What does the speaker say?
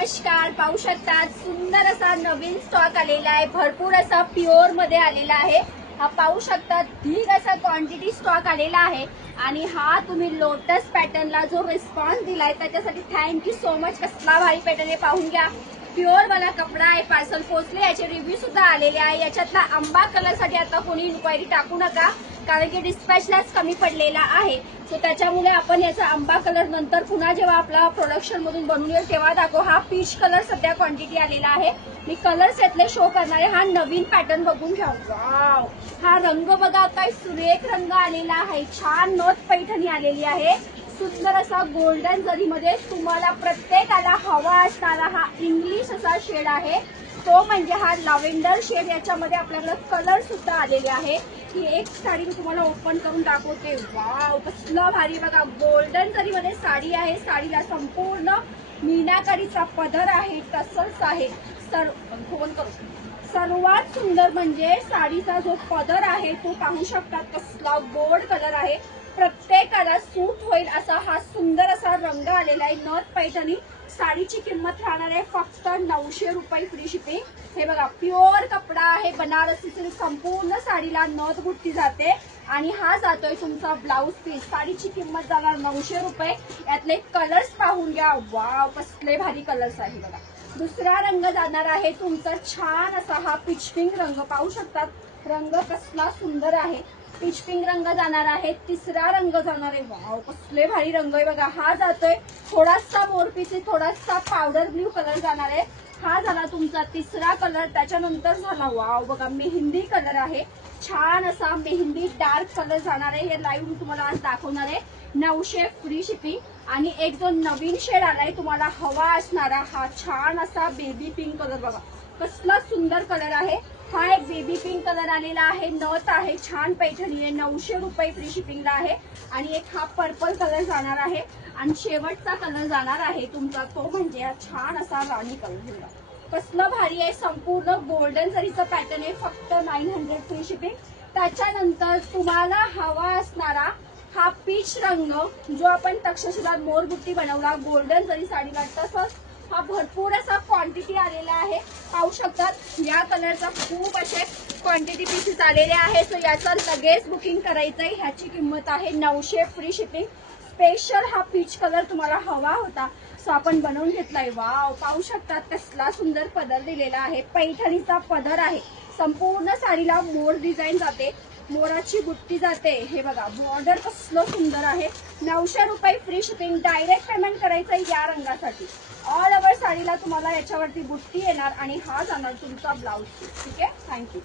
नमस्कार, पाहू शकतात सुंदर असा नवीन स्टॉक आलेला आहे। भरपूर असा प्युअर मध्ये आलेला आहे। हा पाहू शकतात ढीग असा क्वांटिटी स्टॉक आलेला आहे आणि हा तुम्ही लोटस पॅटर्नला जो रिस्पॉन्स दिलाय त्याच्यासाठी थँक्यू सो मच। कसला भारी पॅटर्न आहे पाहून घ्या। प्युअर वाला कपडा आहे, पार्सल पोहोचले, याचे रिव्ह्यू सुद्धा आलेले आहे। याच्यातला आंबा कलर साठी आता कोणी इन्क्वायरी टाकू नका, कारण की डिस्पॅचलाच कमी पडलेला आहे। सो त्याच्यामुळे आपण याचा आंबा कलर नंतर पुन्हा जेव्हा आपला प्रोडक्शन मधून बनवून येईल तेव्हा दाखवू। हा पीच कलर सध्या क्वांटिटी आलेला आहे। मी कलर्स यातले शो करणार आहे। हा नवीन पॅटर्न बघून घ्या। वाव, हा रंग बघा, काय सुरेख रंग आलेला आहे। छान नथ पैठणी आलेली आहे। सुंदर असा गोल्डन जरीमध्ये तुम्हाला प्रत्येकाला हवा असणारा हा इंग्लिश असा शेड आहे, तो म्हणजे हा लॅव्हेंडर शेड। याच्यामध्ये आपल्याकडे कलर सुद्धा आलेले आहे। ही एक साडी मी तुम्हाला ओपन करून दाखवते। वाव, कसला भारी बघा, गोल्डन जरीमध्ये साडी आहे। साडीला संपूर्ण मीनाकारीचा पदर आहे, टसल्स आहे। सर्वात सुंदर म्हणजे साडीचा जो पदर आहे तो पाहू शकतात, कसला गोल्ड कलर आहे। प्रत्येकाला सूट होईल असा हा सुंदर असा रंग आलेला आहे। नथ पैठणी साडीची किंमत राहणार आहे फक्त 900 रुपये फ्री शिपिंग। हे बघा, प्युअर कपडा आहे, बनारसी सिल्क। संपूर्ण साडीला नथ बुट्टी जाते आणि हा जातोय तुमचा ब्लाउज पीस। साडीची किंमत जाणार 900 रुपये। यातले कलर्स पाहून घ्या। वाव, कसले भारी कलर्स आहे बघा। दुसरा रंग जाणार आहे तुमचा छान असा हा पीच पिंक रंग। पाहू शकतात रंग कसला सुंदर आहे। पीच पिंक रंग जाणार आहे। तिसरा रंग जाणार आहे। वाव, कसले भारी रंग आहे बघा। हा जातोय थोडासा मोरपीसी, थोडासा पावडर ब्ल्यू कलर जाणार आहे। हा झाला तुमचा तिसरा कलर। त्याच्यानंतर झाला वाव बघा, मेहंदी कलर आहे। छान असा मेहंदी डार्क कलर जाणार आहे। हे लाईव्ह मी तुम्हाला आज दाखवणार आहे। 900 फ्री शिपिंग। आणि एक जो नवीन शेड आलाय तुम्हाला हवा असणारा हा छान असा बेबी पिंक कलर बघा, कसला सुंदर कलर आहे। हा एक बेबी पिंक कलर आलेला आहे। नथ आहे, छान पैठणी आहे। 900 रुपये फ्री शिपिंगला आहे। आणि एक हा पर्पल कलर जाणार आहे आणि शेवटचा कलर जाणार आहे तुमचा तो म्हणजे हा छान असा राणी कलर। कसलं भारी आहे। संपूर्ण गोल्डन जरीचा पॅटर्न आहे, फक्त 900 फ्री शिपिंग। त्याच्यानंतर तुम्हाला हवा असणारा हा पीच रंग, जो आपण तक्षशिला मोरबुट्टी बनवला गोल्डन जरी साडीला, तसंच हा भरपूर असा क्वांटिटी आलेला आहे। पाहू शकतात या कलरचा खूप असे क्वांटिटी पीसेस आलेले आहे। सो याचा लगेच बुकिंग करायचं आहे। ह्याची किंमत आहे 900 फ्री शिपिंग। स्पेशल हा पीच कलर तुम्हाला हवा होता, सो आपण बनवून घेतलाय। वाव, पाहू शकतात कसला सुंदर पदर दिलेला आहे। पैठणीचा पदर आहे। संपूर्ण साडीला मोर डिझाईन जाते, मोराची बुट्टी जाते। हे बघा, बॉर्डर कसलं सुंदर आहे। 900 रुपये फ्री शिपिंग। डायरेक्ट पेमेंट करायचं या रंगासाठी। ऑल ओव्हर साडीला तुम्हाला याच्यावरती बुट्टी येणार आणि हा जाणार तुमचा ब्लाउज पीस। ठीक आहे, थँक्यू।